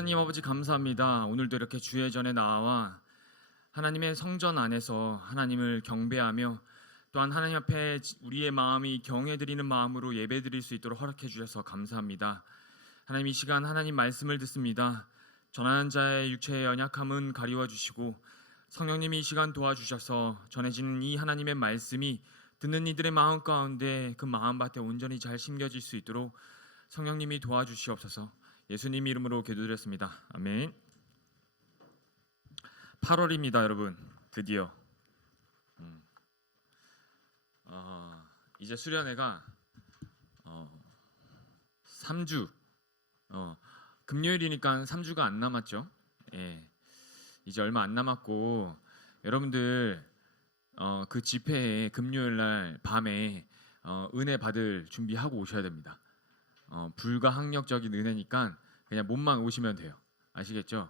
하나님 아버지 감사합니다. 오늘도 이렇게 주의 전에 나와 하나님의 성전 안에서 하나님을 경배하며 또한 하나님 앞에 우리의 마음이 경외드리는 마음으로 예배드릴 수 있도록 허락해 주셔서 감사합니다. 하나님, 이 시간 하나님 말씀을 듣습니다. 전하는 자의 육체의 연약함은 가리워 주시고 성령님이 이 시간 도와주셔서 전해지는 이 하나님의 말씀이 듣는 이들의 마음 가운데 그 마음밭에 온전히 잘 심겨질 수 있도록 성령님이 도와주시옵소서. 예수님 이름으로 기도드렸습니다. 아멘. 8월입니다, 여러분. 드디어 이제 수련회가 3주 금요일이니까 3주가 안 남았죠. 예, 이제 얼마 안 남았고 여러분들 그 집회에 금요일날 밤에 은혜 받을 준비하고 오셔야 됩니다. 불가항력적인 은혜니까 그냥 몸만 오시면 돼요. 아시겠죠?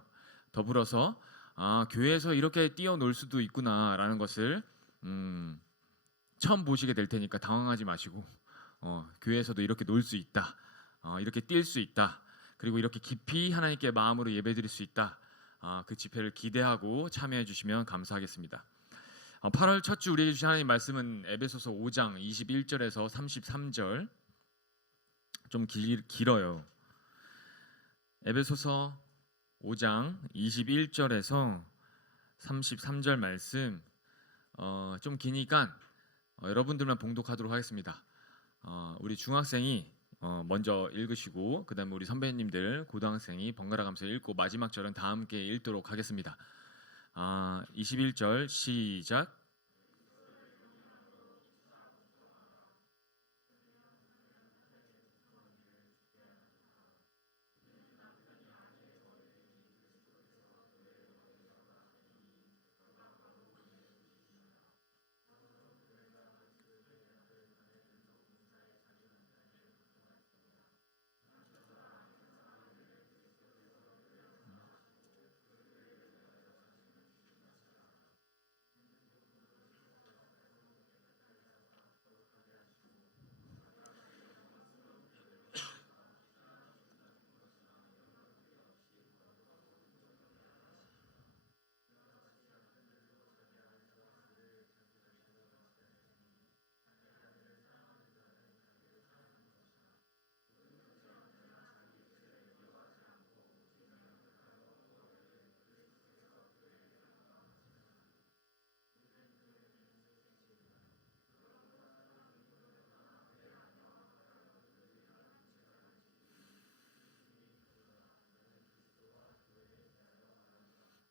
더불어서 교회에서 이렇게 뛰어놀 수도 있구나라는 것을 처음 보시게 될 테니까 당황하지 마시고 교회에서도 이렇게 놀 수 있다, 이렇게 뛸 수 있다, 그리고 이렇게 깊이 하나님께 마음으로 예배드릴 수 있다, 그 집회를 기대하고 참여해 주시면 감사하겠습니다. 8월 첫 주 우리에게 주신 하나님 말씀은 에베소서 5장 21절에서 33절. 좀 길어요. 에베소서 5장 21절에서 33절 말씀 좀 기니까 여러분들만 봉독하도록 하겠습니다. 우리 중학생이 먼저 읽으시고 그 다음에 우리 선배님들 고등학생이 번갈아 가면서 읽고 마지막 절은 다 함께 읽도록 하겠습니다. 21절 시작.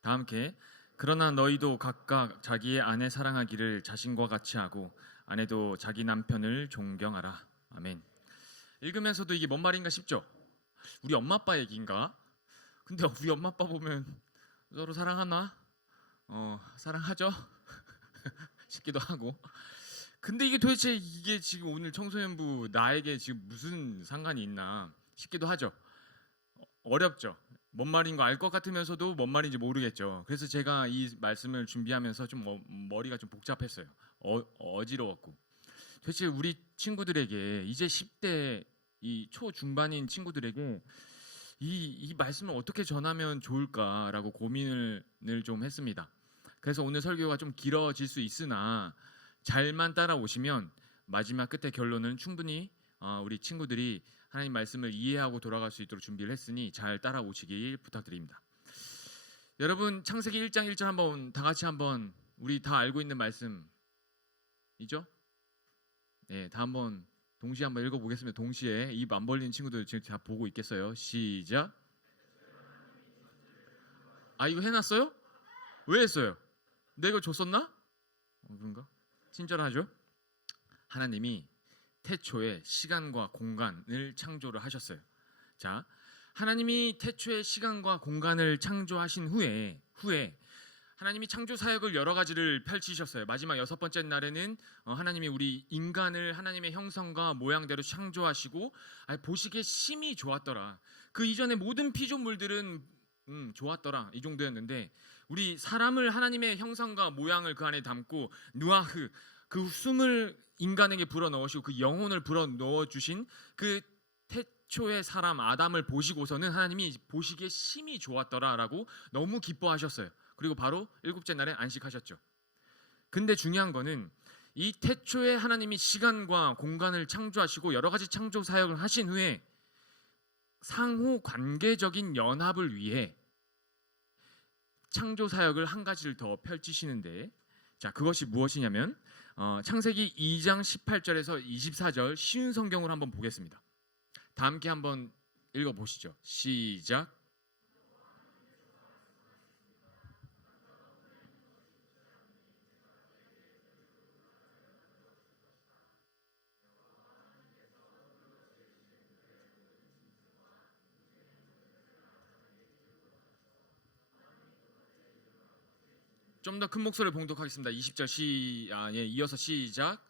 다 함께. 그러나 너희도 각각 자기의 아내 사랑하기를 자신과 같이 하고 아내도 자기 남편을 존경하라. 아멘. 읽으면서도 이게 뭔 말인가 싶죠? 우리 엄마 아빠 얘기인가? 근데 우리 엄마 아빠 보면 서로 사랑하나? 사랑하죠? 싶기도 하고. 근데 이게 도대체 이게 지금 오늘 청소년부 나에게 지금 무슨 상관이 있나 싶기도 하죠. 어렵죠. 뭔 말인 거 알 것 같으면서도 뭔 말인지 모르겠죠. 그래서 제가 이 말씀을 준비하면서 좀 머리가 좀 복잡했어요. 어지러웠고. 도대체 우리 친구들에게 이제 10대 이 초중반인 친구들에게 이 말씀을 어떻게 전하면 좋을까라고 고민을 좀 했습니다. 그래서 오늘 설교가 좀 길어질 수 있으나 잘만 따라오시면 마지막 끝에 결론은 충분히 우리 친구들이 하나님 말씀을 이해하고 돌아갈 수 있도록 준비를 했으니 잘 따라오시길 부탁드립니다. 여러분, 창세기 1장 1절 한번 다 같이 한번 우리 다 알고 있는 말씀이죠? 네, 다 한번 동시에 한번 읽어보겠습니다. 동시에 입 안 벌리는 친구들 지금 다 보고 있겠어요? 시작. 이거 해놨어요? 왜 했어요? 내가 줬었나? 그런가? 친절하죠? 하나님이 태초에 시간과 공간을 창조를 하셨어요. 자, 하나님이 태초에 시간과 공간을 창조하신 후에 하나님이 창조 사역을 여러 가지를 펼치셨어요. 마지막 6번째 날에는 하나님이 우리 인간을 하나님의 형상과 모양대로 창조하시고 보시기에 심히 좋았더라. 그 이전에 모든 피조물들은 좋았더라 이 정도였는데 우리 사람을 하나님의 형상과 모양을 그 안에 담고 누아흐 그 숨을 인간에게 불어넣으시고 그 영혼을 불어넣어 주신 그 태초의 사람 아담을 보시고서는 하나님이 보시기에 심히 좋았더라라고 너무 기뻐하셨어요. 그리고 바로 일곱째 날에 안식하셨죠. 근데 중요한 거는 이 태초에 하나님이 시간과 공간을 창조하시고 여러 가지 창조 사역을 하신 후에 상호 관계적인 연합을 위해 창조 사역을 한 가지를 더 펼치시는데, 자, 그것이 무엇이냐면 창세기 2장 18절에서 24절 쉬운 성경으로 한번 보겠습니다. 다 함께 한번 읽어 보시죠. 시작. 좀 더 큰 목소리를 봉독하겠습니다. 20절 이어서 시작.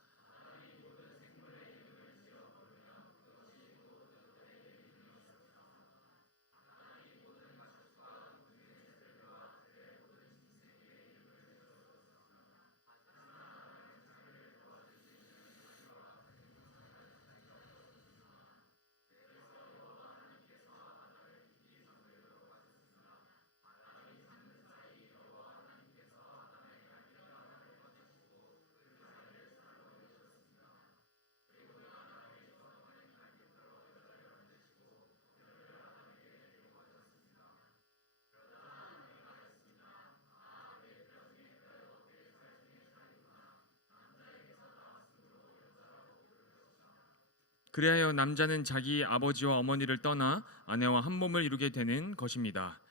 그리하여 남자는 자기 아버지와 어머니를 떠나 아내와 한 몸을 이루게 되는 것입니다.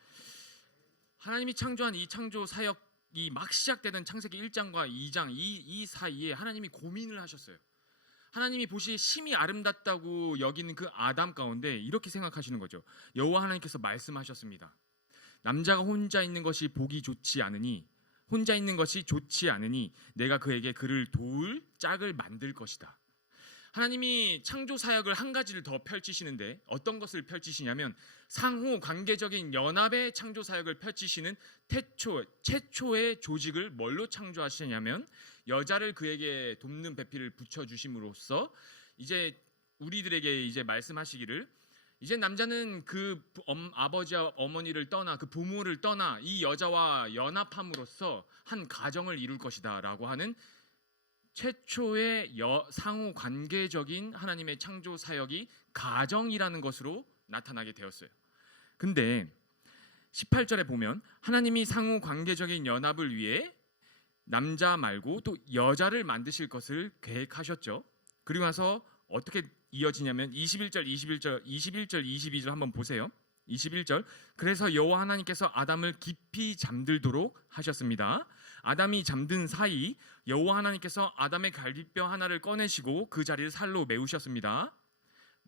하나님이 창조한 이 창조 사역이 막 시작되는 창세기 1장과 2장 이 사이에 하나님이 고민을 하셨어요. 하나님이 보시기에 심히 아름답다고 여기는 그 아담 가운데 이렇게 생각하시는 거죠. 여호와 하나님께서 말씀하셨습니다. 남자가 혼자 있는 것이 좋지 않으니 내가 그에게 그를 도울 짝을 만들 것이다. 하나님이 창조 사역을 한 가지를 더 펼치시는데 어떤 것을 펼치시냐면 상호 관계적인 연합의 창조 사역을 펼치시는 최초의 조직을 뭘로 창조하시냐면 여자를 그에게 돕는 배필을 붙여 주심으로써 이제 우리들에게 이제 말씀하시기를 이제 남자는 그 아버지와 어머니를 떠나 그 부모를 떠나 이 여자와 연합함으로써 한 가정을 이룰 것이다라고 하는 최초의 상호 관계적인 하나님의 창조 사역이 가정이라는 것으로 나타나게 되었어요. 근데 18절에 보면 하나님이 상호 관계적인 연합을 위해 남자 말고 또 여자를 만드실 것을 계획하셨죠. 그리고 나서 어떻게 이어지냐면 21절, 22절 한번 보세요. 21절. 그래서 여호와 하나님께서 아담을 깊이 잠들도록 하셨습니다. 아담이 잠든 사이 여호와 하나님께서 아담의 갈비뼈 하나를 꺼내시고 그 자리를 살로 메우셨습니다.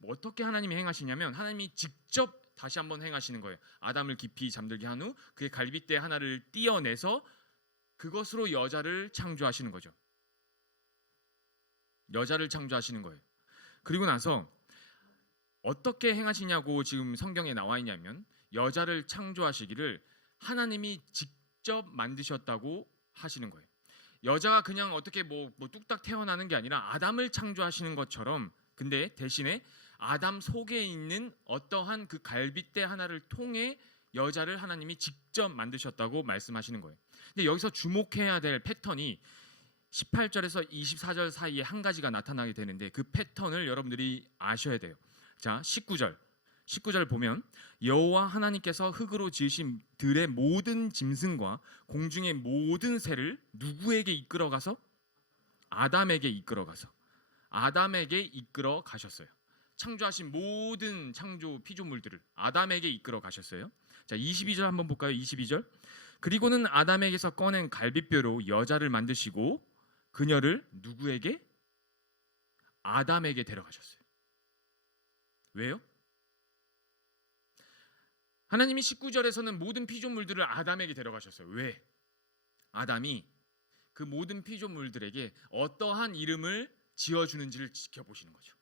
어떻게 하나님이 행하시냐면 하나님이 직접 다시 한번 행하시는 거예요. 아담을 깊이 잠들게 한 후 그의 갈비뼈 하나를 떼어내서 그것으로 여자를 창조하시는 거죠. 여자를 창조하시는 거예요. 그리고 나서 어떻게 행하시냐고 지금 성경에 나와 있냐면 여자를 창조하시기를 하나님이 직접 만드셨다고 하시는 거예요. 여자가 그냥 어떻게 뭐 뚝딱 태어나는 게 아니라 아담을 창조하시는 것처럼, 근데 대신에 아담 속에 있는 어떠한 그 갈빗대 하나를 통해 여자를 하나님이 직접 만드셨다고 말씀하시는 거예요. 근데 여기서 주목해야 될 패턴이 18절에서 24절 사이에 한 가지가 나타나게 되는데 그 패턴을 여러분들이 아셔야 돼요. 자, 19절 보면 여호와 하나님께서 흑으로 지으신 들의 모든 짐승과 공중의 모든 새를 누구에게 이끌어가서? 아담에게 이끌어 가셨어요. 창조하신 모든 창조 피조물들을 아담에게 이끌어 가셨어요. 자, 22절 한번 볼까요? 22절. 그리고는 아담에게서 꺼낸 갈비뼈로 여자를 만드시고 그녀를 누구에게? 아담에게 데려가셨어요. 왜요? 하나님이 19절에서는 모든 피조물들을 아담에게 데려가셨어요. 왜? 아담이 그 모든 피조물들에게 어떠한 이름을 지어주는지를 지켜보시는 거죠.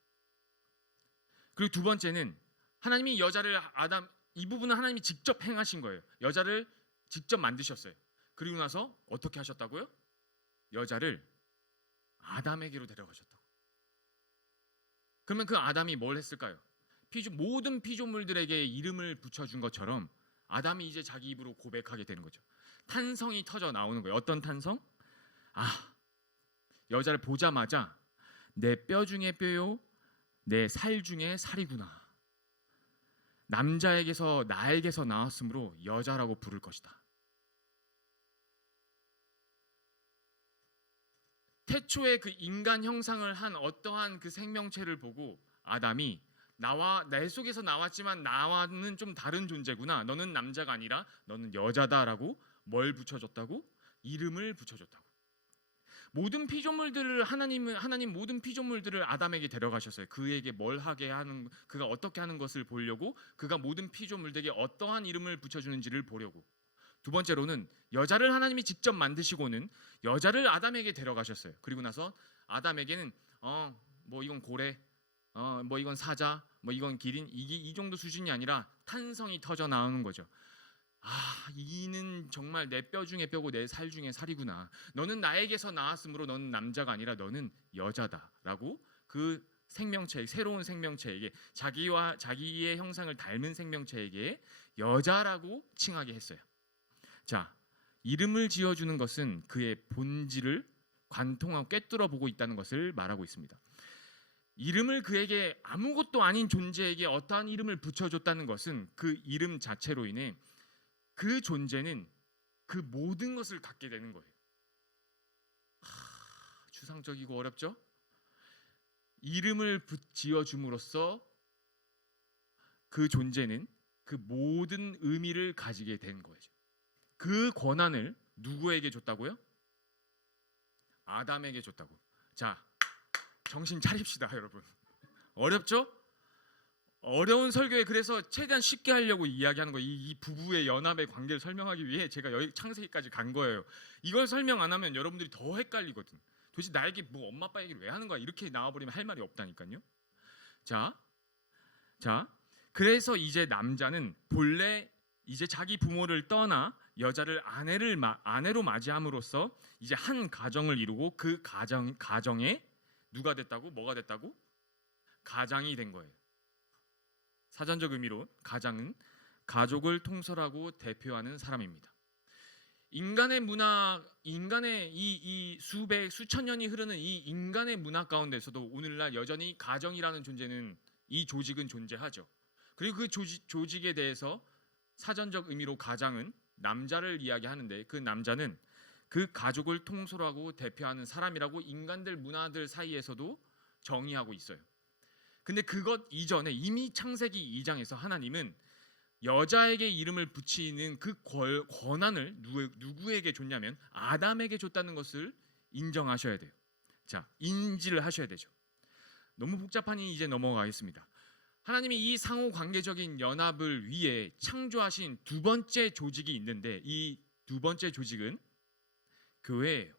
그리고 두 번째는 하나님이 여자를 이 부분은 하나님이 직접 행하신 거예요. 여자를 직접 만드셨어요. 그리고 나서 어떻게 하셨다고요? 여자를 아담에게로 데려가셨다고. 그러면 그 아담이 뭘 했을까요? 모든 피조물들에게 이름을 붙여준 것처럼 아담이 이제 자기 입으로 고백하게 되는 거죠. 탄성이 터져 나오는 거예요. 어떤 탄성? 아, 여자를 보자마자 내 뼈 중에 뼈요, 내 살 중에 살이구나. 남자에게서 나에게서 나왔으므로 여자라고 부를 것이다. 태초에 그 인간 형상을 한 어떠한 그 생명체를 보고 아담이 내 속에서 나왔지만 나와는 좀 다른 존재구나. 너는 남자가 아니라 너는 여자다라고 뭘 붙여줬다고? 이름을 붙여줬다고. 모든 피조물들을 하나님 모든 피조물들을 아담에게 데려가셨어요. 그에게 뭘 하게 하는, 그가 어떻게 하는 것을 보려고, 그가 모든 피조물들에게 어떠한 이름을 붙여주는지를 보려고. 두 번째로는 여자를 하나님이 직접 만드시고는 여자를 아담에게 데려가셨어요. 그리고 나서 아담에게는 뭐 이건 고래, 뭐 이건 사자, 뭐 이건 기린, 이 정도 수준이 아니라 탄성이 터져 나오는 거죠. 이는 정말 내 뼈 중에 뼈고 내 살 중에 살이구나. 너는 나에게서 나왔으므로 너는 남자가 아니라 너는 여자다라고 그 생명체, 새로운 생명체에게, 자기의 형상을 닮은 생명체에게 여자라고 칭하게 했어요. 자, 이름을 지어주는 것은 그의 본질을 관통하고 꿰뚫어 보고 있다는 것을 말하고 있습니다. 이름을 그에게 아무것도 아닌 존재에게 어떠한 이름을 붙여줬다는 것은 그 이름 자체로 인해 그 존재는 그 모든 것을 갖게 되는 거예요. 추상적이고 어렵죠? 이름을 지어줌으로써 그 존재는 그 모든 의미를 가지게 된 거예요. 그 권한을 누구에게 줬다고요? 아담에게 줬다고. 자, 정신 차립시다, 여러분. 어렵죠? 어려운 설교에 그래서 최대한 쉽게 하려고 이야기하는 거예요. 이 부부의 연합의 관계를 설명하기 위해 제가 여기 창세기까지 간 거예요. 이걸 설명 안 하면 여러분들이 더 헷갈리거든. 도대체 나에게 뭐 엄마 아빠 얘기를 왜 하는 거야? 이렇게 나와버리면 할 말이 없다니까요. 자, 그래서 이제 남자는 본래 이제 자기 부모를 떠나 여자를 아내로 맞이함으로써 이제 한 가정을 이루고 그 가정에 누가 됐다고? 뭐가 됐다고? 가장이 된 거예요. 사전적 의미로 가장은 가족을 통솔하고 대표하는 사람입니다. 인간의 문화, 인간의 이 수천 년이 흐르는 이 인간의 문화 가운데서도 오늘날 여전히 가정이라는 존재는, 이 조직은 존재하죠. 그리고 그 조직에 대해서 사전적 의미로 가장은 남자를 이야기하는데, 그 남자는 그 가족을 통솔하고 대표하는 사람이라고 인간들 문화들 사이에서도 정의하고 있어요. 근데 그것 이전에 이미 창세기 2장에서 하나님은 여자에게 이름을 붙이는 그 권한을 누구에게 줬냐면 아담에게 줬다는 것을 인정하셔야 돼요. 자, 인지를 하셔야 되죠. 너무 복잡하니 이제 넘어가겠습니다. 하나님이 이 상호 관계적인 연합을 위해 창조하신 두 번째 조직이 있는데, 이 두 번째 조직은 교회예요.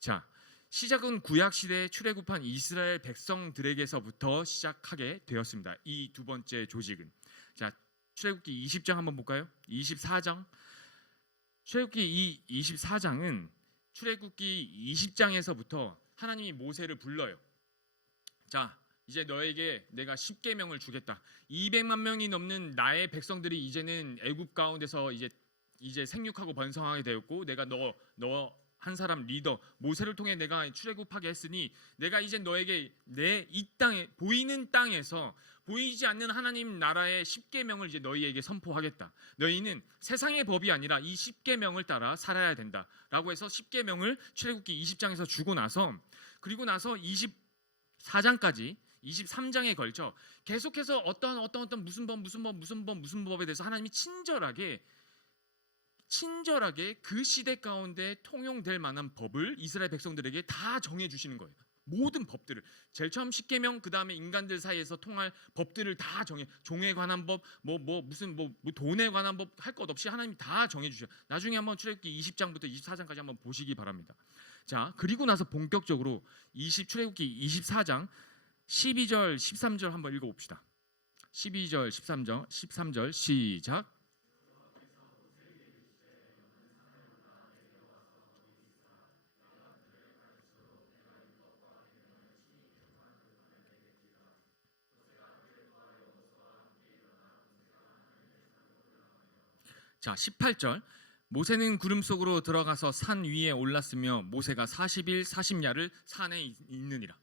자, 시작은 구약시대에 출애굽한 이스라엘 백성들에게서부터 시작하게 되었습니다. 이 두 번째 조직은. 자, 출애굽기 20장 한번 볼까요? 24장. 출애굽기 24장은 출애굽기 20장에서부터 하나님이 모세를 불러요. 자, 이제 너에게 내가 10계명을 주겠다. 200만 명이 넘는 나의 백성들이 이제는 애굽 가운데서 이제 생육하고 번성하게 되었고, 내가 너 한 사람 리더 모세를 통해 내가 출애굽하게 했으니 내가 이제 너에게 내 이 땅에 보이는 땅에서 보이지 않는 하나님 나라의 10계명을 이제 너희에게 선포하겠다. 너희는 세상의 법이 아니라 이 10계명을 따라 살아야 된다라고 해서 10계명을 출애굽기 20장에서 주고 나서, 그리고 나서 24장까지 23장에 걸쳐 계속해서 어떤 무슨 법에 대해서 하나님이 친절하게 그 시대 가운데 통용될 만한 법을 이스라엘 백성들에게 다 정해 주시는 거예요. 모든 법들을, 제일 처음 10계명, 그 다음에 인간들 사이에서 통할 법들을 다 정해, 종에 관한 법, 돈에 관한 법 할 것 없이 하나님이 다 정해 주셔요. 나중에 한번 출애굽기 20장부터 24장까지 한번 보시기 바랍니다. 자, 그리고 나서 본격적으로 출애굽기 24장 12절 13절 한번 읽어봅시다. 12절 13절 시작. 자, 18절. 모세는 구름 속으로 들어가서 산 위에 올랐으며 모세가 40일 40야를 산에 있느니라.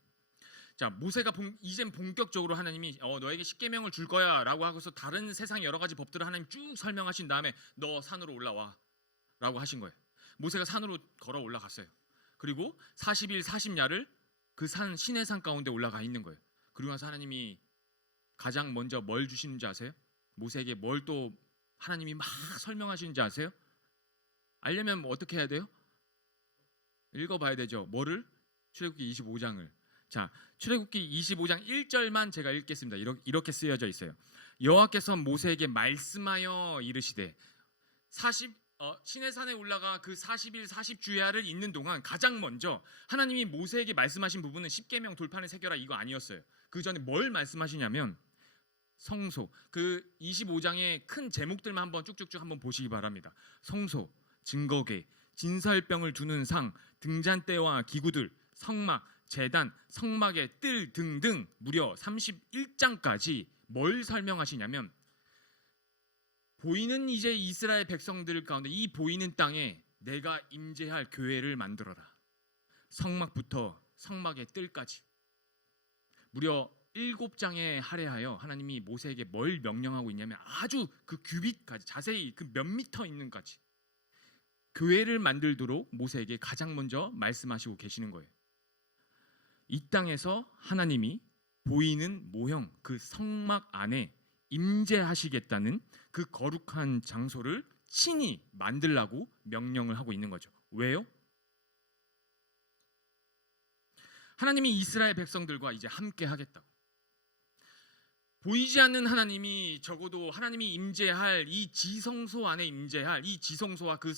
자, 모세가 이젠 본격적으로 하나님이 너에게 십계명을 줄 거야라고 하고서 다른 세상 여러 가지 법들을 하나님 쭉 설명하신 다음에 너 산으로 올라와라고 하신 거예요. 모세가 산으로 걸어 올라갔어요. 그리고 40일 40야를 그 산 시내산 가운데 올라가 있는 거예요. 그리고 나서 하나님이 가장 먼저 뭘 주시는지 아세요? 모세에게 뭘 또 하나님이 막 설명하시는지 아세요? 알려면 어떻게 해야 돼요? 읽어봐야 되죠. 뭐를? 출애굽기 25장을. 자, 출애굽기 25장 1절만 제가 읽겠습니다. 이렇게 쓰여져 있어요. 여호와께서 모세에게 말씀하여 이르시되 시내산에 올라가 그 40일 40주야를 있는 동안 가장 먼저 하나님이 모세에게 말씀하신 부분은 십계명 돌판에 새겨라 이거 아니었어요. 그 전에 뭘 말씀하시냐면 성소, 그 25장의 큰 제목들만 한번 쭉쭉쭉 한번 보시기 바랍니다. 성소, 증거궤, 진설병을 두는 상, 등잔대와 기구들, 성막, 제단, 성막의 뜰 등등 무려 31장까지 뭘 설명하시냐면 보이는 이제 이스라엘 백성들 가운데 이 보이는 땅에 내가 임재할 교회를 만들어라. 성막부터 성막의 뜰까지 무려 7장에 할애하여 하나님이 모세에게 뭘 명령하고 있냐면 아주 그 규빗까지 자세히 그 몇 미터 있는까지 교회를 만들도록 모세에게 가장 먼저 말씀하시고 계시는 거예요. 이 땅에서 하나님이 보이는 모형 그 성막 안에 임재하시겠다는 그 거룩한 장소를 친히 만들라고 명령을 하고 있는 거죠. 왜요? 하나님이 이스라엘 백성들과 이제 함께 하겠다고. 보이지 않는 하나님이 적어도 하나님이 임재할 이 지성소 안에 임재할 이 지성소와 그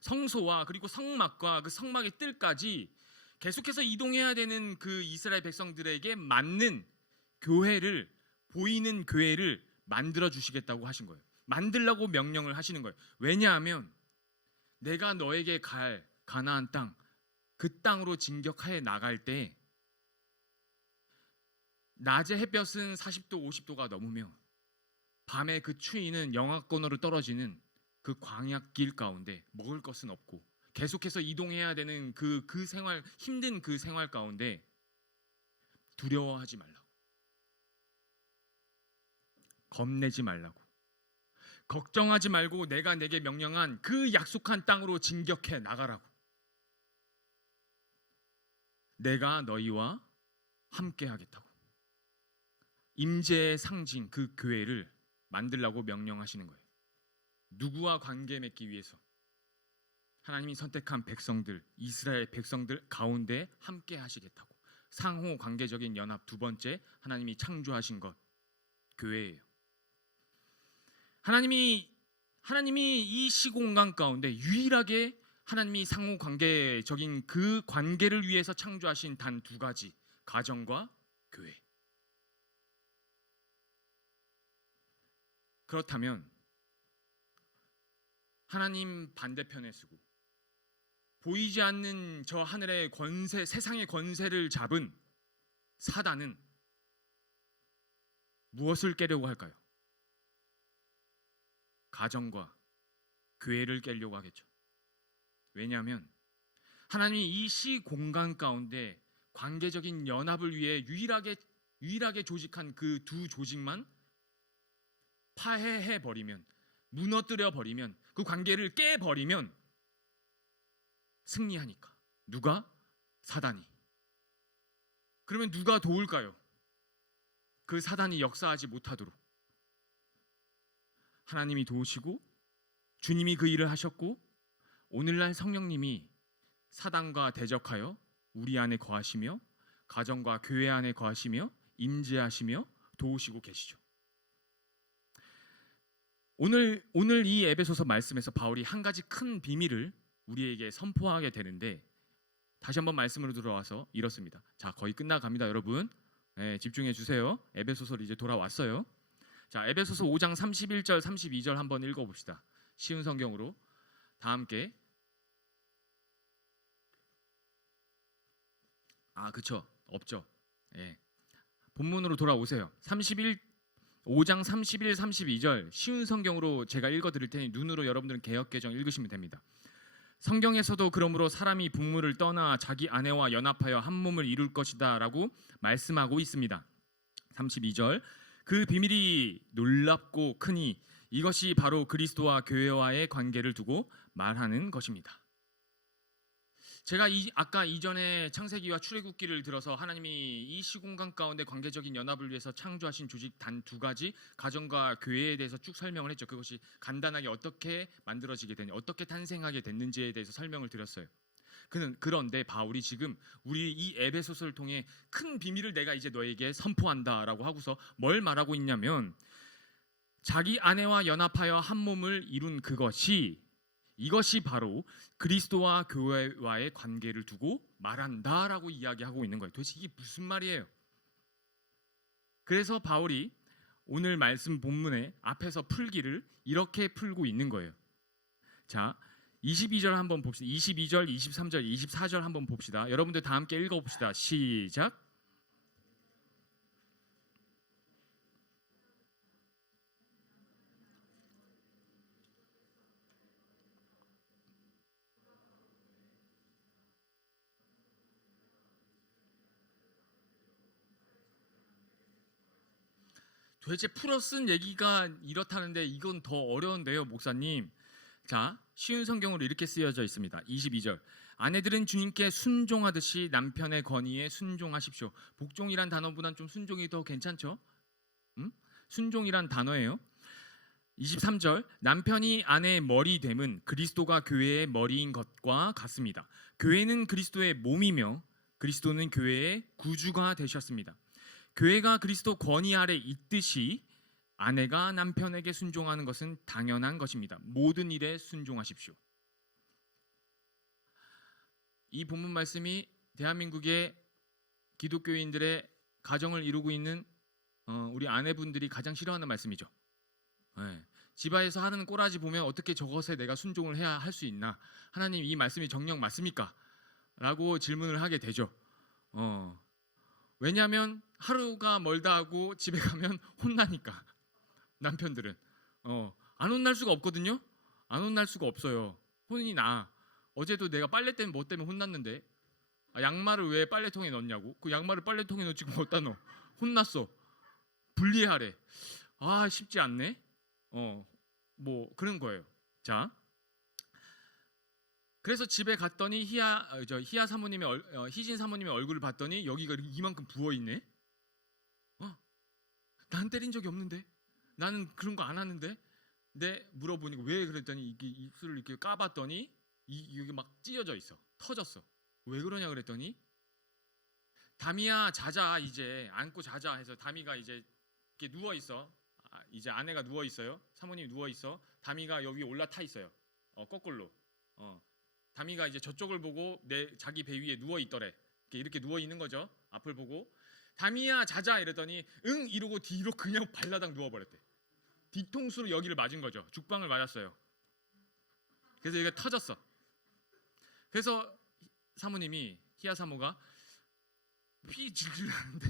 성소와 그리고 성막과 그 성막의 뜰까지 계속해서 이동해야 되는 그 이스라엘 백성들에게 맞는 교회를 보이는 교회를 만들어 주시겠다고 하신 거예요. 만들라고 명령을 하시는 거예요. 왜냐하면 내가 너에게 갈 가나안 땅 그 땅으로 진격하여 나갈 때 낮의 햇볕은 40도 50도가 넘으며 밤에 그 추위는 영하권으로 떨어지는 그 광야길 가운데 먹을 것은 없고 계속해서 이동해야 되는 그 생활 힘든 그 생활 가운데 두려워하지 말라고, 겁내지 말라고, 걱정하지 말고 내가 내게 명령한 그 약속한 땅으로 진격해 나가라고. 내가 너희와 함께 하겠다고. 임재의 상징 그 교회를 만들라고 명령하시는 거예요. 누구와 관계 맺기 위해서? 하나님이 선택한 백성들, 이스라엘 백성들 가운데 함께 하시겠다고. 상호 관계적인 연합 두 번째, 하나님이 창조하신 것 교회예요. 하나님이 이 시공간 가운데 유일하게 하나님이 상호 관계적인 그 관계를 위해서 창조하신 단 두 가지, 가정과 교회. 그렇다면 하나님 반대편에 서고 보이지 않는 저 하늘의 권세, 세상의 권세를 잡은 사단은 무엇을 깨려고 할까요? 가정과 교회를 깨려고 하겠죠. 왜냐하면 하나님이 이 시 공간 가운데 관계적인 연합을 위해 유일하게 조직한 그 두 조직만 파해해 버리면, 무너뜨려 버리면, 그 관계를 깨 버리면 승리하니까. 누가? 사단이. 그러면 누가 도울까요? 그 사단이 역사하지 못하도록 하나님이 도우시고 주님이 그 일을 하셨고 오늘날 성령님이 사단과 대적하여 우리 안에 거하시며 가정과 교회 안에 거하시며 임재하시며 도우시고 계시죠. 오늘 이 에베소서 말씀에서 바울이 한 가지 큰 비밀을 우리에게 선포하게 되는데, 다시 한번 말씀으로 들어와서 이렇습니다. 자, 거의 끝나갑니다, 여러분. 네, 집중해 주세요. 에베소서로 이제 돌아왔어요. 자, 에베소서 5장 31절 32절 한번 읽어봅시다. 쉬운 성경으로 다 함께. 그쵸? 없죠? 예. 본문으로 돌아오세요. 5장 31, 32절 쉬운 성경으로 제가 읽어드릴 테니 눈으로 여러분들은 개역개정 읽으시면 됩니다. 성경에서도 그러므로 사람이 부모를 떠나 자기 아내와 연합하여 한 몸을 이룰 것이다 라고 말씀하고 있습니다. 32절 그 비밀이 놀랍고 크니 이것이 바로 그리스도와 교회와의 관계를 두고 말하는 것입니다. 제가 아까 이전에 창세기와 출애굽기를 들어서 하나님이 이 시공간 가운데 관계적인 연합을 위해서 창조하신 조직 단 두 가지 가정과 교회에 대해서 쭉 설명을 했죠. 그것이 간단하게 어떻게 만들어지게 되냐, 어떻게 탄생하게 됐는지에 대해서 설명을 드렸어요. 그런데 바울이 지금 우리 이 에베소서를 통해 큰 비밀을 내가 이제 너에게 선포한다라고 하고서 뭘 말하고 있냐면 자기 아내와 연합하여 한 몸을 이룬 이것이 바로 그리스도와 교회와의 관계를 두고 말한다라고 이야기하고 있는 거예요. 도대체 이게 무슨 말이에요? 그래서 바울이 오늘 말씀 본문의 앞에서 풀기를 이렇게 풀고 있는 거예요. 자, 22절 한번 봅시다. 22절, 23절, 24절 한번 봅시다. 여러분들 다 함께 읽어봅시다. 시작. 도대체 풀어 쓴 얘기가 이렇다는데 이건 더 어려운데요, 목사님. 자, 쉬운 성경으로 이렇게 쓰여져 있습니다. 22절 아내들은 주님께 순종하듯이 남편의 권위에 순종하십시오. 복종이란 단어보단 좀 순종이 더 괜찮죠? 순종이란 단어예요. 23절 남편이 아내의 머리 됨은 그리스도가 교회의 머리인 것과 같습니다. 교회는 그리스도의 몸이며 그리스도는 교회의 구주가 되셨습니다. 교회가 그리스도 권위 아래 있듯이 아내가 남편에게 순종하는 것은 당연한 것입니다. 모든 일에 순종하십시오. 이 본문 말씀이 대한민국의 기독교인들의 가정을 이루고 있는 우리 아내분들이 가장 싫어하는 말씀이죠. 네. 집안에서 하는 꼬라지 보면 어떻게 저것에 내가 순종을 해야 할 수 있나? 하나님 이 말씀이 정녕 맞습니까? 라고 질문을 하게 되죠. 왜냐하면 하루가 멀다 하고 집에 가면 혼나니까 남편들은 안 혼날 수가 없거든요. 안 혼날 수가 없어요. 혼이 나. 어제도 내가 빨래 때문에 뭐 때문에 혼났는데 양말을 왜 빨래통에 넣냐고. 그 양말을 빨래통에 넣지 어디다 넣어. 혼났어. 분리하래. 아 쉽지 않네. 뭐 그런 거예요. 자, 그래서 집에 갔더니 희야 사모님의 희진 사모님의 얼굴을 봤더니 여기가 이만큼 부어 있네. 난 때린 적이 없는데, 나는 그런 거 안 하는데. 근데 물어보니까 왜 그랬더니 이게 입술을 이렇게 까봤더니 여기 막 찢어져 있어, 터졌어. 왜 그러냐 그랬더니 다미야 자자, 이제 안고 자자 해서 다미가 이제 이렇게 누워 있어. 이제 아내가 누워 있어요. 사모님이 누워 있어. 다미가 여기 올라타 있어요. 거꾸로. 다미가 이제 저쪽을 보고 자기 배 위에 누워 있더래. 이렇게 누워 있는 거죠. 앞을 보고 다미야 자자 이랬더니 응 이러고 뒤로 그냥 발라당 누워버렸대. 뒤통수로 여기를 맞은 거죠. 죽방을 맞았어요. 그래서 이게 터졌어. 그래서 사모님이 희야 사모가 피 질질 나는데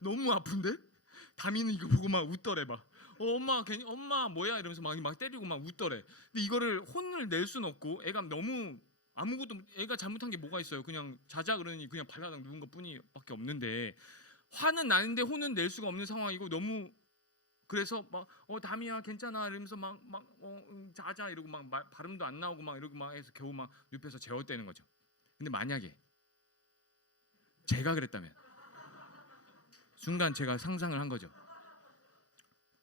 너무 아픈데 다미는 이거 보고 막 웃더래. 막 엄마 뭐야 이러면서 막 때리고 막 웃더래. 근데 이거를 혼을 낼 수는 없고 애가 너무 아무것도 애가 잘못한 게 뭐가 있어요. 그냥 자자 그러니 그냥 발라당 누운 것뿐이밖에 없는데 화는 나는데 혼은 낼 수가 없는 상황이고 너무 그래서 막 다미야 괜찮아 이러면서 막 자자 이러고 막 발음도 안 나오고 막 이러고 막 해서 겨우 막 눕혀서 재웠대는 거죠. 근데 만약에 제가 그랬다면 순간 제가 상상을 한 거죠.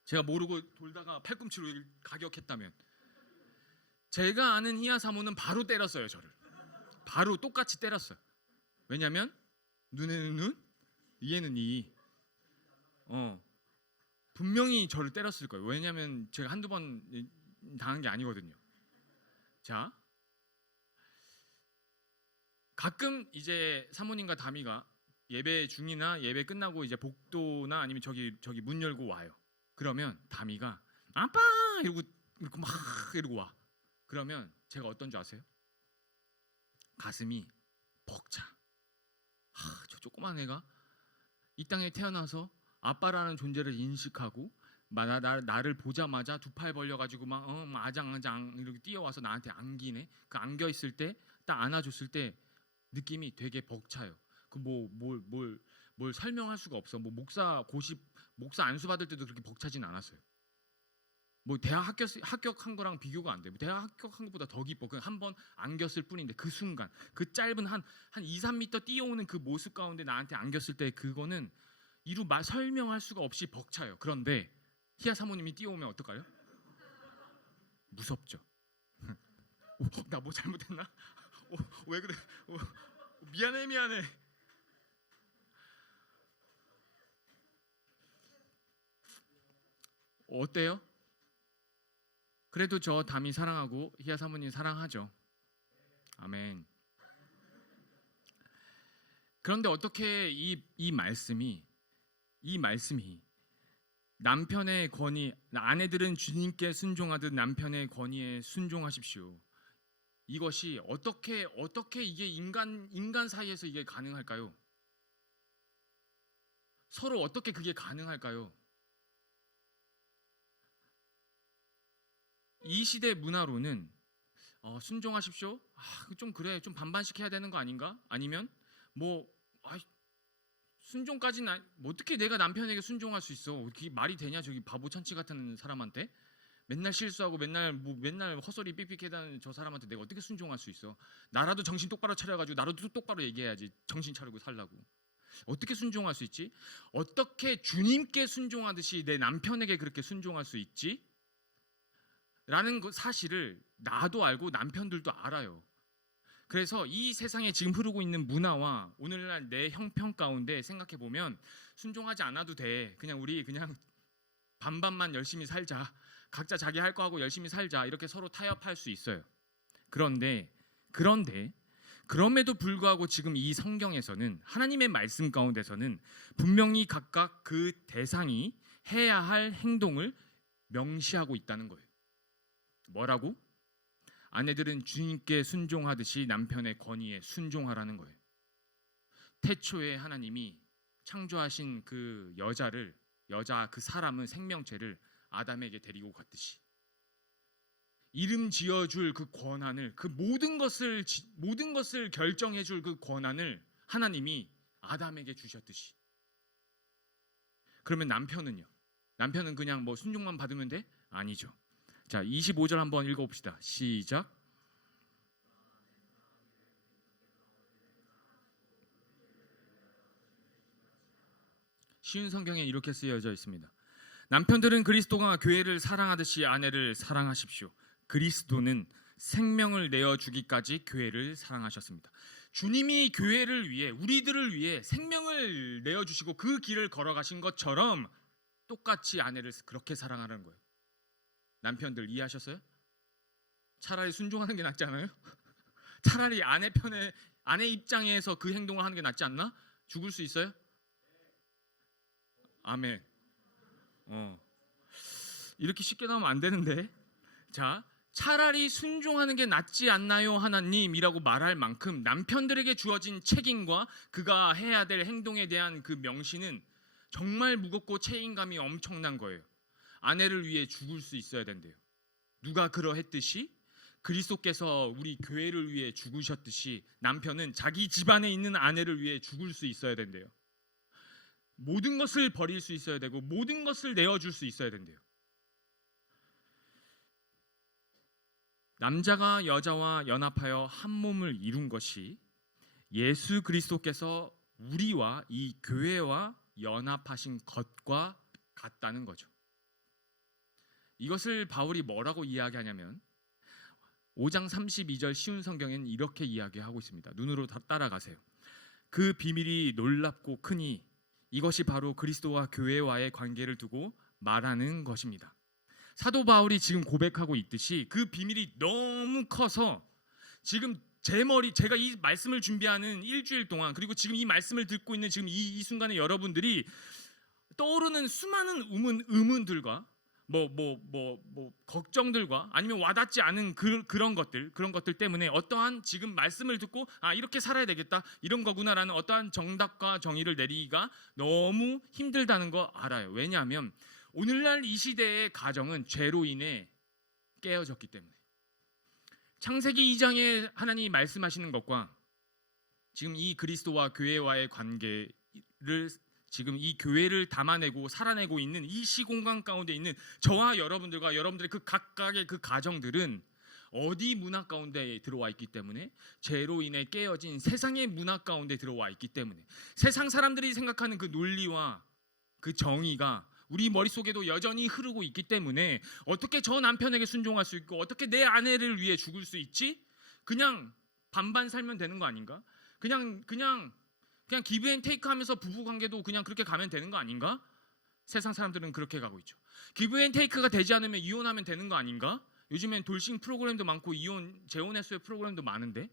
제가 모르고 돌다가 팔꿈치로 가격했다면 제가 아는 희야 사모는 바로 때렸어요. 저를 바로 똑같이 때렸어요. 왜냐면 눈에는 눈, 이에는 이. 분명히 저를 때렸을 거예요. 왜냐면 제가 한두 번 당한 게 아니거든요. 자, 가끔 이제 사모님과 다미가 예배 중이나 예배 끝나고 이제 복도나 아니면 저기 문 열고 와요. 그러면 다미가 아빠 이러고 막 이러고 와. 그러면 제가 어떤 줄 아세요? 가슴이 벅차. 저 조그만 애가 이 땅에 태어나서 아빠라는 존재를 인식하고 나를 보자마자 두 팔 벌려가지고 막 아장아장 이렇게 뛰어와서 나한테 안기네. 그 안겨 있을 때 딱 안아줬을 때 느낌이 되게 벅차요. 그 뭘 설명할 수가 없어. 뭐 목사 안수 받을 때도 그렇게 벅차진 않았어요. 뭐 대학 합격한 거랑 비교가 안 돼. 대학 합격한 것보다 더 기뻐. 그냥 한 번 안겼을 뿐인데 그 순간 그 짧은 한 2, 3m 뛰어오는 그 모습 가운데 나한테 안겼을 때 그거는 설명할 수가 없이 벅차요. 그런데 희야 사모님이 뛰어오면 어떨까요? 무섭죠. 나 뭐 잘못했나? 왜 그래? 미안해. 어때요? 그래도 저 담이 사랑하고 희야 사모님 사랑하죠. 아멘. 그런데 어떻게 이 말씀이 남편의 권위, 아내들은 주님께 순종하듯 남편의 권위에 순종하십시오. 이것이 어떻게 이게 인간 사이에서 이게 가능할까요? 서로 어떻게 그게 가능할까요? 이 시대 문화로는 순종하십시오. 좀 그래, 좀 반반씩 해야 되는 거 아닌가? 아니면 순종까지는 어떻게 내가 남편에게 순종할 수 있어? 그게 말이 되냐? 저기 바보 천치 같은 사람한테 맨날 실수하고 맨날 헛소리 삑삑해다는 저 사람한테 내가 어떻게 순종할 수 있어? 나라도 정신 똑바로 차려가지고 나라도 똑바로 얘기해야지. 정신 차리고 살라고. 어떻게 순종할 수 있지? 어떻게 주님께 순종하듯이 내 남편에게 그렇게 순종할 수 있지? 라는 사실을 나도 알고 남편들도 알아요. 그래서 이 세상에 지금 흐르고 있는 문화와 오늘날 내 형편 가운데 생각해 보면 순종하지 않아도 돼. 우리 반반만 열심히 살자. 각자 자기 할 거 하고 열심히 살자. 이렇게 서로 타협할 수 있어요. 그런데 그럼에도 불구하고 지금 이 성경에서는 하나님의 말씀 가운데서는 분명히 각각 그 대상이 해야 할 행동을 명시하고 있다는 거예요. 뭐라고? 아내들은 주님께 순종하듯이 남편의 권위에 순종하라는 거예요. 태초에 하나님이 창조하신 그 여자 그 사람은 생명체를 아담에게 데리고 갔듯이 이름 지어줄 그 권한을, 그 모든 것을 결정해줄 그 권한을 하나님이 아담에게 주셨듯이. 그러면 남편은요? 남편은 그냥 순종만 받으면 돼? 아니죠. 자, 25절 한번 읽어봅시다. 시작. 쉬운 성경에 이렇게 쓰여져 있습니다. 남편들은 그리스도가 교회를 사랑하듯이 아내를 사랑하십시오. 그리스도는 생명을 내어주기까지 교회를 사랑하셨습니다. 주님이 교회를 위해, 우리들을 위해 생명을 내어주시고 그 길을 걸어가신 것처럼 똑같이 아내를 그렇게 사랑하라는 거예요. 남편들 이해하셨어요? 차라리 순종하는 게 낫지 않아요? 차라리 아내 입장에서 그 행동을 하는 게 낫지 않나? 죽을 수 있어요? 아멘. 이렇게 쉽게 나오면 안 되는데. 자, 차라리 순종하는 게 낫지 않나요, 하나님이라고 말할 만큼 남편들에게 주어진 책임과 그가 해야 될 행동에 대한 그 명시는 정말 무겁고 책임감이 엄청난 거예요. 아내를 위해 죽을 수 있어야 된대요. 누가 그러했듯이 그리스도께서 우리 교회를 위해 죽으셨듯이 남편은 자기 집안에 있는 아내를 위해 죽을 수 있어야 된대요. 모든 것을 버릴 수 있어야 되고 모든 것을 내어줄 수 있어야 된대요. 남자가 여자와 연합하여 한 몸을 이룬 것이 예수 그리스도께서 우리와 이 교회와 연합하신 것과 같다는 거죠. 이것을 바울이 뭐라고 이야기하냐면 5장 32절 쉬운 성경에는 이렇게 이야기하고 있습니다. 눈으로 다 따라가세요. 그 비밀이 놀랍고 크니 이것이 바로 그리스도와 교회와의 관계를 두고 말하는 것입니다. 사도 바울이 지금 고백하고 있듯이 그 비밀이 너무 커서 지금 제가 이 말씀을 준비하는 일주일 동안, 그리고 지금 이 말씀을 듣고 있는 지금 이 순간에 여러분들이 떠오르는 수많은 의문들과 걱정들과 아니면 와닿지 않은 그런 것들 때문에 어떠한 지금 말씀을 듣고 이렇게 살아야 되겠다, 이런 거구나라는 어떠한 정답과 정의를 내리기가 너무 힘들다는 거 알아요. 왜냐하면 오늘날 이 시대의 가정은 죄로 인해 깨어졌기 때문에 창세기 2장에 하나님이 말씀하시는 것과 지금 이 그리스도와 교회와의 관계를 지금 이 교회를 담아내고 살아내고 있는 이 시공간 가운데 있는 저와 여러분들과 여러분들의 그 각각의 그 가정들은 어디 문화 가운데 들어와 있기 때문에 죄로 인해 깨어진 세상의 문화 가운데 들어와 있기 때문에 세상 사람들이 생각하는 그 논리와 그 정의가 우리 머릿속에도 여전히 흐르고 있기 때문에 어떻게 저 남편에게 순종할 수 있고 어떻게 내 아내를 위해 죽을 수 있지? 그냥 반반 살면 되는 거 아닌가? 그냥 기브 앤 테이크 하면서 부부 관계도 그냥 그렇게 가면 되는 거 아닌가? 세상 사람들은 그렇게 가고 있죠. 기브 앤 테이크가 되지 않으면 이혼하면 되는 거 아닌가? 요즘엔 돌싱 프로그램도 많고 재혼 해소의 프로그램도 많은데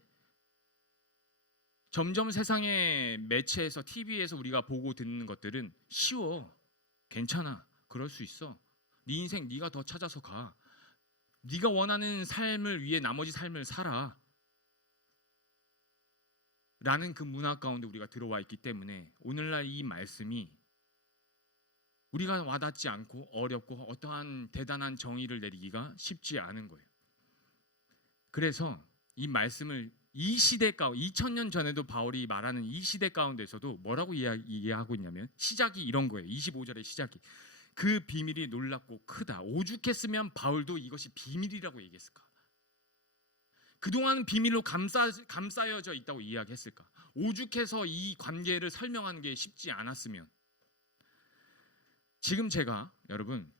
점점 세상의 매체에서 TV에서 우리가 보고 듣는 것들은 쉬워. 괜찮아. 그럴 수 있어. 네 인생 네가 더 찾아서 가. 네가 원하는 삶을 위해 나머지 삶을 살아. 라는 그 문화 가운데 우리가 들어와 있기 때문에 오늘날 이 말씀이 우리가 와닿지 않고 어렵고 어떠한 대단한 정의를 내리기가 쉽지 않은 거예요. 그래서 이 말씀을 이 시대 가운데 2000년 전에도 바울이 말하는 이 시대 가운데서도 뭐라고 이해하고 있냐면 시작이 이런 거예요. 25절의 시작이 그 비밀이 놀랍고 크다. 오죽했으면 바울도 이것이 비밀이라고 얘기했을까? 그동안 비밀로 감싸여져 있다고 이야기했을까? 오죽해서 이 관계를 설명하는 게 쉽지 않았으면 지금 제가 여러분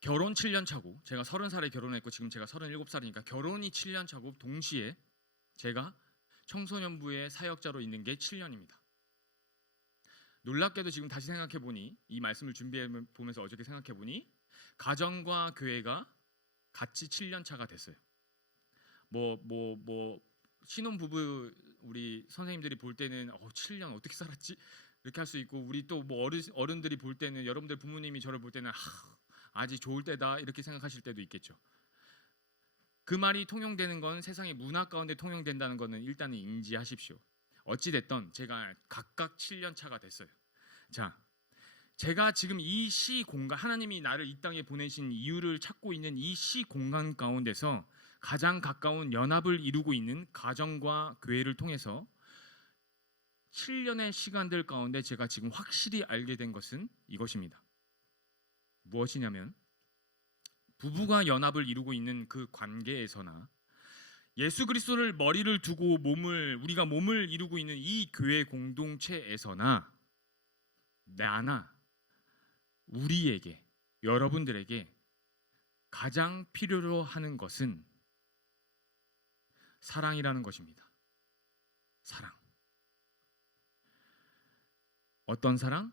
결혼 7년 차고 제가 30살에 결혼했고 지금 제가 37살이니까 결혼이 7년 차고 동시에 제가 청소년부의 사역자로 있는 게 7년입니다. 놀랍게도 지금 다시 생각해 보니 이 말씀을 준비해 보면서 어저께 생각해 보니 가정과 교회가 같이 7년 차가 됐어요. 신혼 부부 우리 선생님들이 볼 때는 7년 어떻게 살았지? 이렇게 할 수 있고 우리 또 어른들이 볼 때는 여러분들 부모님이 저를 볼 때는 아직 좋을 때다 이렇게 생각하실 때도 있겠죠. 그 말이 통용되는 건 세상의 문화 가운데 통용된다는 것은 일단은 인지하십시오. 어찌 됐던 제가 각각 7년 차가 됐어요. 자, 제가 지금 이 시 공간 하나님이 나를 이 땅에 보내신 이유를 찾고 있는 이 시 공간 가운데서 가장 가까운 연합을 이루고 있는 가정과 교회를 통해서 7년의 시간들 가운데 제가 지금 확실히 알게 된 것은 이것입니다. 무엇이냐면 부부가 연합을 이루고 있는 그 관계에서나 예수 그리스도를 머리를 두고 우리가 몸을 이루고 있는 이 교회 공동체에서나 나나 우리에게 여러분들에게 가장 필요로 하는 것은 사랑이라는 것입니다. 사랑. 어떤 사랑?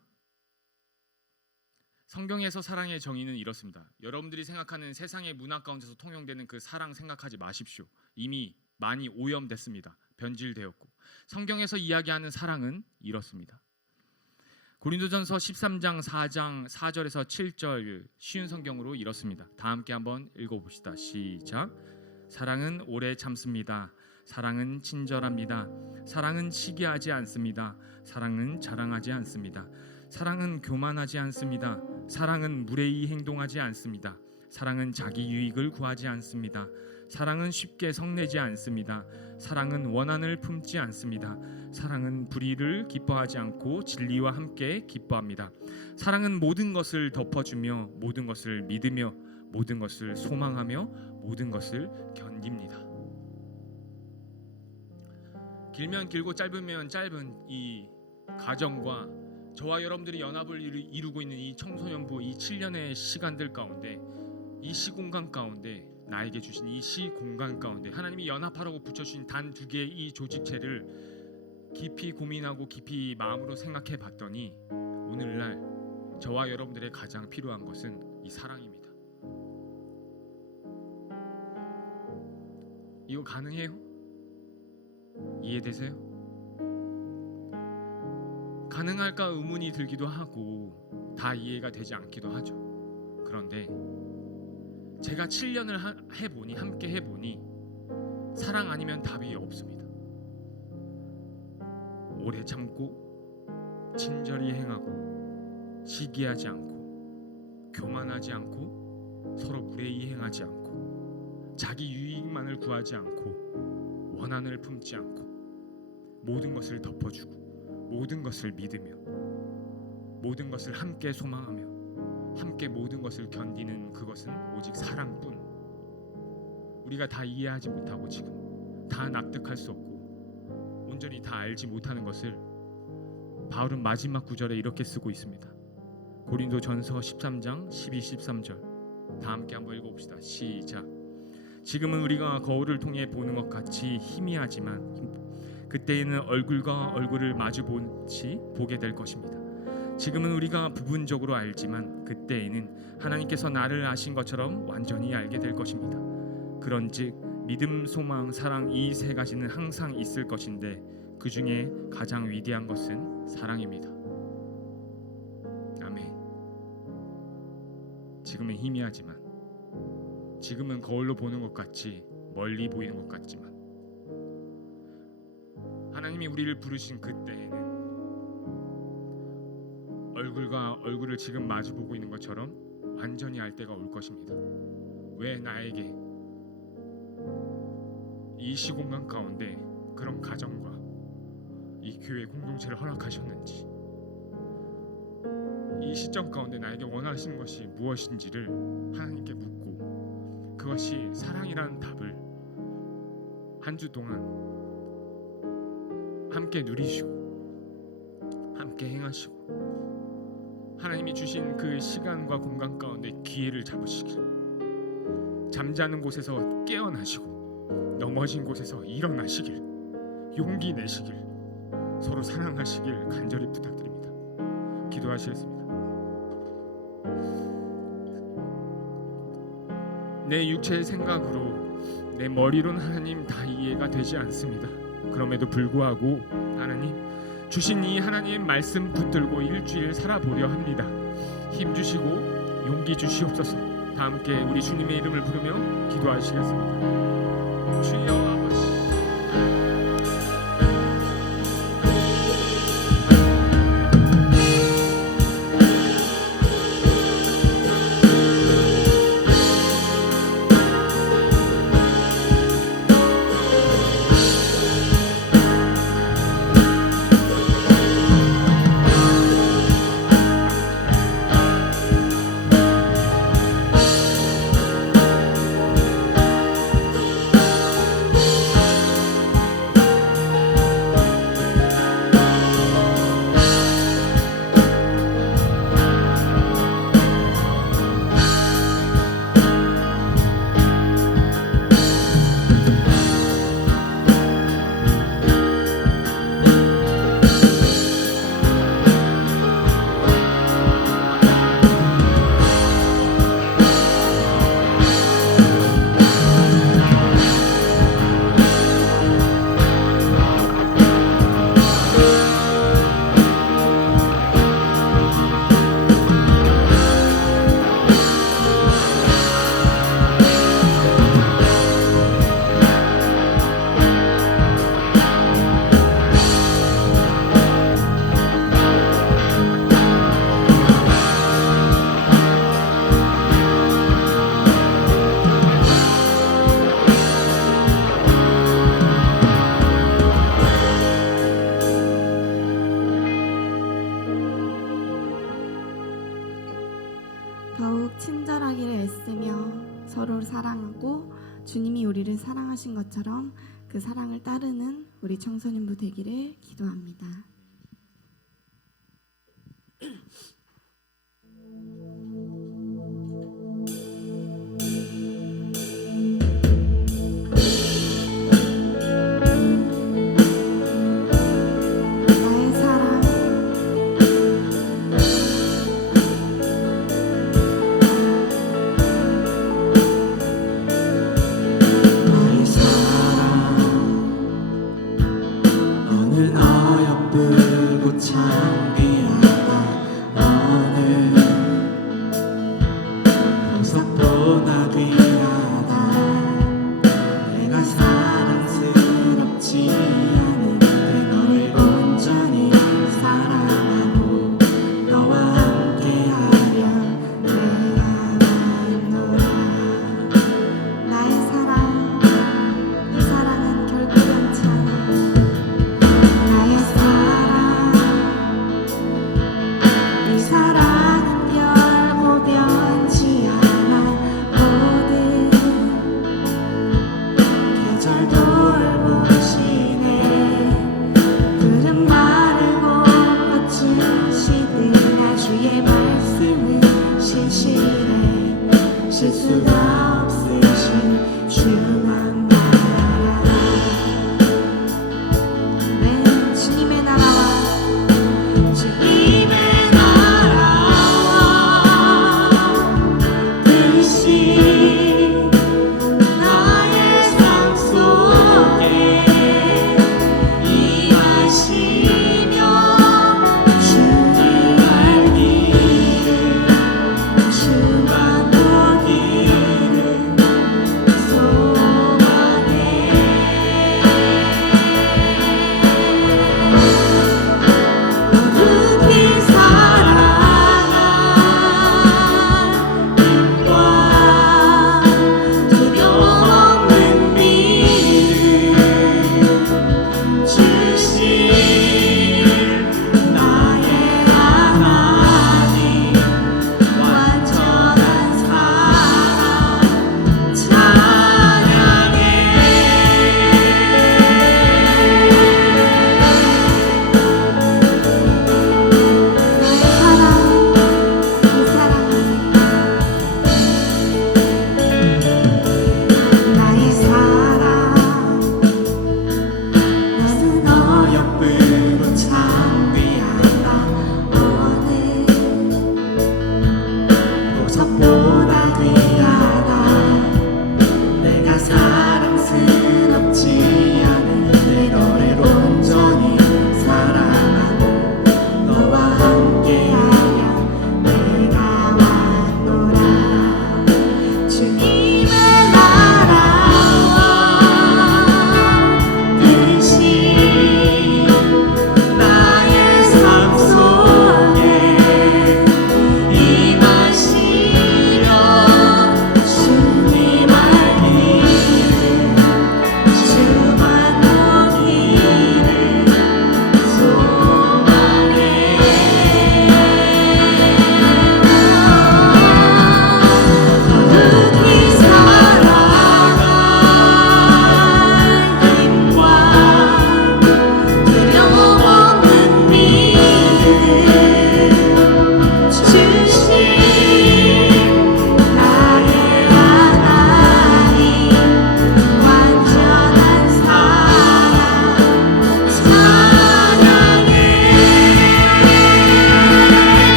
성경에서 사랑의 정의는 이렇습니다. 여러분들이 생각하는 세상의 문화 가운데서 통용되는 그 사랑 생각하지 마십시오. 이미 많이 오염됐습니다. 변질되었고 성경에서 이야기하는 사랑은 이렇습니다. 고린도전서 13장 4절에서 7절 쉬운 성경으로 이렇습니다. 다 함께 한번 읽어봅시다. 시작. 사랑은 오래 참습니다. 사랑은 친절합니다. 사랑은 시기하지 않습니다. 사랑은 자랑하지 않습니다. 사랑은 교만하지 않습니다. 사랑은 무례히 행동하지 않습니다. 사랑은 자기 유익을 구하지 않습니다. 사랑은 쉽게 성내지 않습니다. 사랑은 원한을 품지 않습니다. 사랑은 불의를 기뻐하지 않고 진리와 함께 기뻐합니다. 사랑은 모든 것을 덮어주며 모든 것을 믿으며 모든 것을 소망하며 모든 것을 견딥니다. 길면 길고 짧으면 짧은 이 가정과 저와 여러분들이 연합을 이루고 있는 이 청소년부 이 7년의 시간들 가운데 이 시공간 가운데 나에게 주신 이 시공간 가운데 하나님이 연합하라고 붙여주신 단 2개의 이 조직체를 깊이 고민하고 깊이 마음으로 생각해 봤더니 오늘날 저와 여러분들의 가장 필요한 것은 이 사랑입니다. 이거 가능해요? 이해되세요? 가능할까 의문이 들기도 하고 다 이해가 되지 않기도 하죠. 그런데 제가 7년을 함께 해보니 사랑 아니면 답이 없습니다. 오래 참고 친절히 행하고 시기하지 않고 교만하지 않고 서로 무례히 행하지 않고 자기 유익만을 구하지 않고 원한을 품지 않고 모든 것을 덮어주고 모든 것을 믿으며 모든 것을 함께 소망하며 함께 모든 것을 견디는 그것은 오직 사랑뿐. 우리가 다 이해하지 못하고 지금 다 납득할 수 없고 온전히 다 알지 못하는 것을 바울은 마지막 구절에 이렇게 쓰고 있습니다. 고린도전서 13장 12, 13절 다 함께 한번 읽어봅시다. 시작. 지금은 우리가 거울을 통해 보는 것 같이 희미하지만 그때에는 얼굴과 얼굴을 마주보듯이 보게 될 것입니다. 지금은 우리가 부분적으로 알지만 그때에는 하나님께서 나를 아신 것처럼 완전히 알게 될 것입니다. 그런즉 믿음, 소망, 사랑 이 세 가지는 항상 있을 것인데 그 중에 가장 위대한 것은 사랑입니다. 아멘. 지금은 희미하지만, 지금은 거울로 보는 것 같이 멀리 보이는 것 같지만 하나님이 우리를 부르신 그때에는 얼굴과 얼굴을 지금 마주보고 있는 것처럼 완전히 알 때가 올 것입니다. 왜 나에게 이 시공간 가운데 그런 가정과 이 교회 공동체를 허락하셨는지, 이 시점 가운데 나에게 원하시는 것이 무엇인지를 하나님께 묻고 그것이 사랑이라는 답을 한 주 동안 함께 누리시고 함께 행하시고 하나님이 주신 그 시간과 공간 가운데 기회를 잡으시길, 잠자는 곳에서 깨어나시고 넘어진 곳에서 일어나시길, 용기 내시길, 서로 사랑하시길 간절히 부탁드립니다. 기도하시겠습니다. 내 육체의 생각으로 내 머리로는 하나님 다 이해가 되지 않습니다. 그럼에도 불구하고 하나님 주신 이 하나님의 말씀 붙들고 일주일 살아보려 합니다. 힘 주시고 용기 주시옵소서. 다 함께 우리 주님의 이름을 부르며 기도하시겠습니다. 주여 아버지, 더욱 친절하기를 애쓰며 서로를 사랑하고 주님이 우리를 사랑하신 것처럼 그 사랑을 따르는 우리 청소년부 되기를 기도합니다. 어여쁘고 창피하다 되신 주만 바라라. 아멘. 주님의 나라와 주님의 나라와 대신 나의 삶 속에 임하시며 주를 알기를 주만 보기를 소원합니다.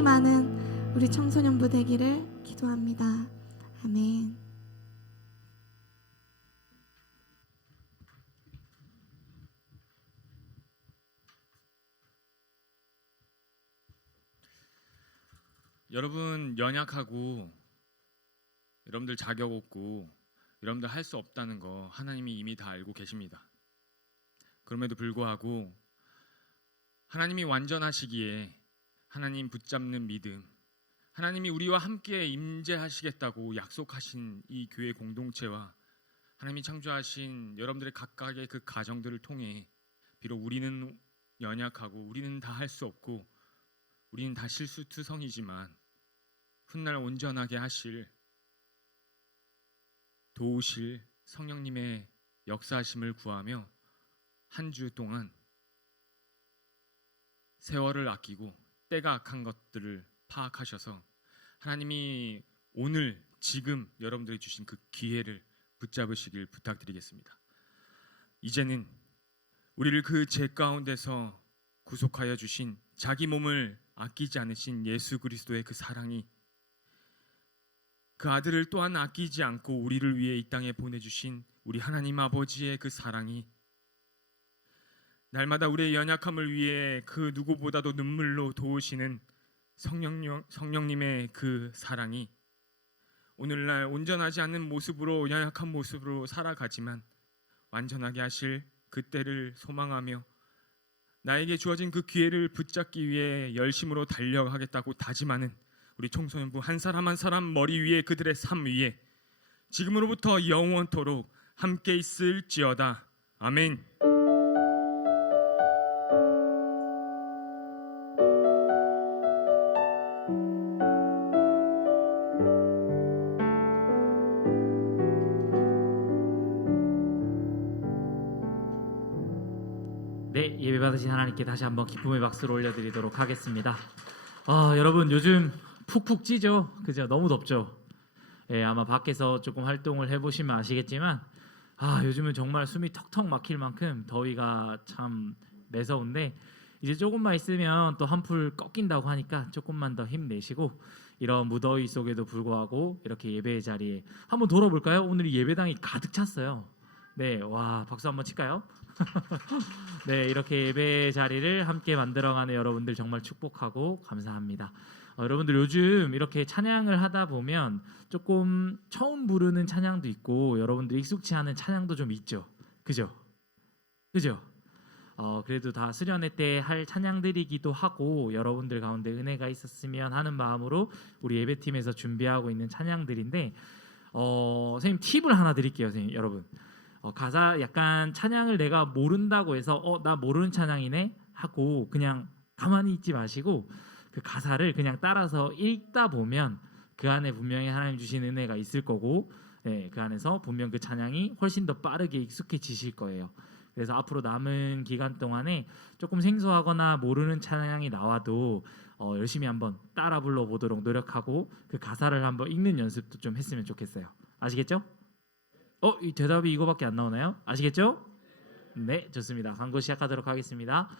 사랑이 많은 우리 청소년부 되기를 기도합니다. 아멘. 여러분 연약하고 여러분들 자격 없고 여러분들 할 수 없다는 거 하나님이 이미 다 알고 계십니다. 그럼에도 불구하고 하나님이 완전하시기에 하나님 붙잡는 믿음, 하나님이 우리와 함께 임재하시겠다고 약속하신 이 교회 공동체와 하나님이 창조하신 여러분들의 각각의 그 가정들을 통해 비록 우리는 연약하고 우리는 다 할 수 없고 우리는 다 실수투성이지만 훗날 온전하게 하실 도우실 성령님의 역사하심을 구하며 한 주 동안 세월을 아끼고 때가 악한 것들을 파악하셔서 하나님이 오늘 지금 여러분들이 주신 그 기회를 붙잡으시길 부탁드리겠습니다. 이제는 우리를 그 죄 가운데서 구속하여 주신 자기 몸을 아끼지 않으신 예수 그리스도의 그 사랑이 그 아들을 또한 아끼지 않고 우리를 위해 이 땅에 보내주신 우리 하나님 아버지의 그 사랑이 날마다 우리의 연약함을 위해 그 누구보다도 눈물로 도우시는 성령님의 그 사랑이 오늘날 온전하지 않는 모습으로 연약한 모습으로 살아가지만 완전하게 하실 그때를 소망하며 나에게 주어진 그 기회를 붙잡기 위해 열심으로 달려가겠다고 다짐하는 우리 청소년부 한 사람 한 사람 머리 위에 그들의 삶 위에 지금으로부터 영원토록 함께 있을지어다. 아멘. 네, 예배 받으신 하나님께 다시 한번 기쁨의 박수를 올려드리도록 하겠습니다. 여러분 요즘 푹푹 찌죠? 그죠? 너무 덥죠? 예, 아마 밖에서 조금 활동을 해보시면 아시겠지만 요즘은 정말 숨이 턱턱 막힐 만큼 더위가 참 매서운데 이제 조금만 있으면 또 한풀 꺾인다고 하니까 조금만 더 힘내시고 이런 무더위 속에도 불구하고 이렇게 예배의 자리에 한번 돌아볼까요? 오늘 이 예배당이 가득 찼어요. 네, 와 박수 한번 칠까요? 네, 이렇게 예배 자리를 함께 만들어가는 여러분들 정말 축복하고 감사합니다. 여러분들 요즘 이렇게 찬양을 하다 보면 조금 처음 부르는 찬양도 있고 여러분들 익숙치 않은 찬양도 좀 있죠. 그죠? 그래도 다 수련회 때 할 찬양들이기도 하고 여러분들 가운데 은혜가 있었으면 하는 마음으로 우리 예배팀에서 준비하고 있는 찬양들인데 선생님 팁을 하나 드릴게요. 선생님 여러분 가사 약간 찬양을 내가 모른다고 해서 나 모르는 찬양이네 하고 그냥 가만히 있지 마시고 그 가사를 그냥 따라서 읽다 보면 그 안에 분명히 하나님 주신 은혜가 있을 거고 그 안에서 분명 그 찬양이 훨씬 더 빠르게 익숙해지실 거예요. 그래서 앞으로 남은 기간 동안에 조금 생소하거나 모르는 찬양이 나와도 열심히 한번 따라 불러보도록 노력하고 그 가사를 한번 읽는 연습도 좀 했으면 좋겠어요. 아시겠죠? 이 대답이 이거밖에 안 나오나요? 아시겠죠? 네, 좋습니다. 광고 시작하도록 하겠습니다.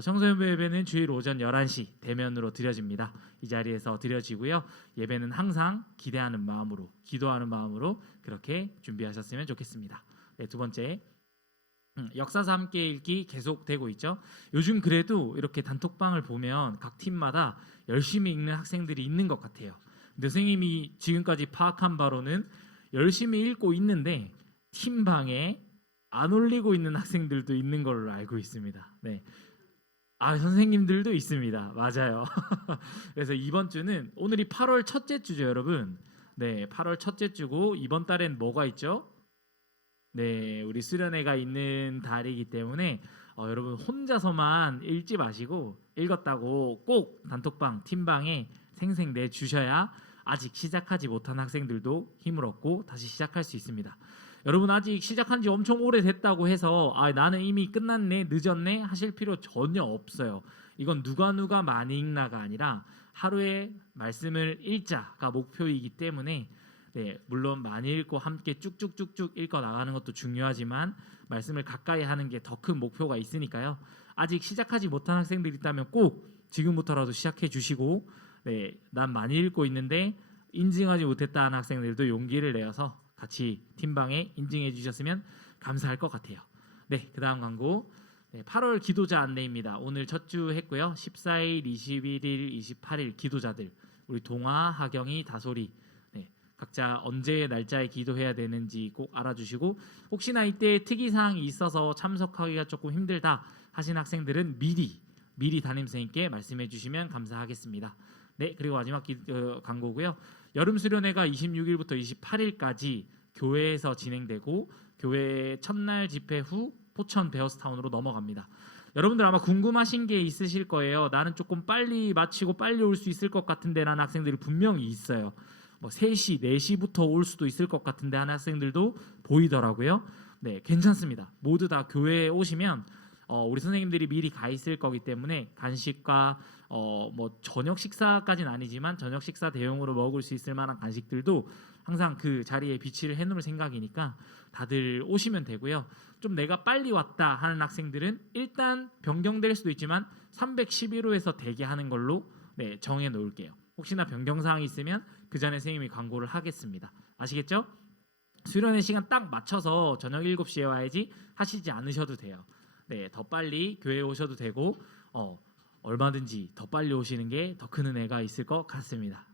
청소년부 예배는 주일 오전 11시 대면으로 드려집니다. 이 자리에서 드려지고요. 예배는 항상 기대하는 마음으로, 기도하는 마음으로 그렇게 준비하셨으면 좋겠습니다. 네, 두 번째, 역사서 함께 읽기 계속되고 있죠. 요즘 그래도 이렇게 단톡방을 보면 각 팀마다 열심히 읽는 학생들이 있는 것 같아요. 근데 선생님이 지금까지 파악한 바로는 열심히 읽고 있는데 팀방에 안 올리고 있는 학생들도 있는 걸로 알고 있습니다. 네. 선생님들도 있습니다. 맞아요. 그래서 이번 주는 오늘이 8월 첫째 주죠, 여러분. 네, 8월 첫째 주고 이번 달엔 뭐가 있죠? 네, 우리 수련회가 있는 달이기 때문에 여러분 혼자서만 읽지 마시고 읽었다고 꼭 단톡방, 팀방에 생생 내주셔야 아직 시작하지 못한 학생들도 힘을 얻고 다시 시작할 수 있습니다. 여러분 아직 시작한 지 엄청 오래됐다고 해서 나는 이미 끝났네, 늦었네 하실 필요 전혀 없어요. 이건 누가 많이 읽나가 아니라 하루에 말씀을 읽자가 목표이기 때문에 물론 많이 읽고 함께 쭉쭉쭉쭉 읽어 나가는 것도 중요하지만 말씀을 가까이 하는 게 더 큰 목표가 있으니까요. 아직 시작하지 못한 학생들이 있다면 꼭 지금부터라도 시작해 주시고 네, 난 많이 읽고 있는데 인증하지 못했다 하는 학생들도 용기를 내어서 같이 팀방에 인증해 주셨으면 감사할 것 같아요. 네, 그다음 광고. 네, 8월 기도자 안내입니다. 오늘 첫 주 했고요. 14일, 21일, 28일 기도자들 우리 동아, 하경이, 다솔이 네, 각자 언제 날짜에 기도해야 되는지 꼭 알아주시고 혹시나 이때 특이사항이 있어서 참석하기가 조금 힘들다 하신 학생들은 미리 담임선생님께 말씀해 주시면 감사하겠습니다. 네, 그리고 마지막 광고고요. 여름 수련회가 26일부터 28일까지 교회에서 진행되고 교회 첫날 집회 후 포천 베어스타운으로 넘어갑니다. 여러분들 아마 궁금하신 게 있으실 거예요. 나는 조금 빨리 마치고 빨리 올 수 있을 것 같은데 라는 학생들이 분명히 있어요. 뭐 3시, 4시부터 올 수도 있을 것 같은데 하는 학생들도 보이더라고요. 네, 괜찮습니다. 모두 다 교회에 오시면 우리 선생님들이 미리 가 있을 거기 때문에 간식과 뭐 저녁 식사까지는 아니지만 저녁 식사 대용으로 먹을 수 있을 만한 간식들도 항상 그 자리에 비치를 해놓을 생각이니까 다들 오시면 되고요. 좀 내가 빨리 왔다 하는 학생들은 일단 변경될 수도 있지만 311호에서 대기하는 걸로 네, 정해 놓을게요. 혹시나 변경사항이 있으면 그 전에 선생님이 광고를 하겠습니다. 아시겠죠? 수련회 시간 딱 맞춰서 저녁 7시에 와야지 하시지 않으셔도 돼요. 네, 더 빨리 교회에 오셔도 되고 얼마든지 더 빨리 오시는 게 더 큰 은혜가 있을 것 같습니다.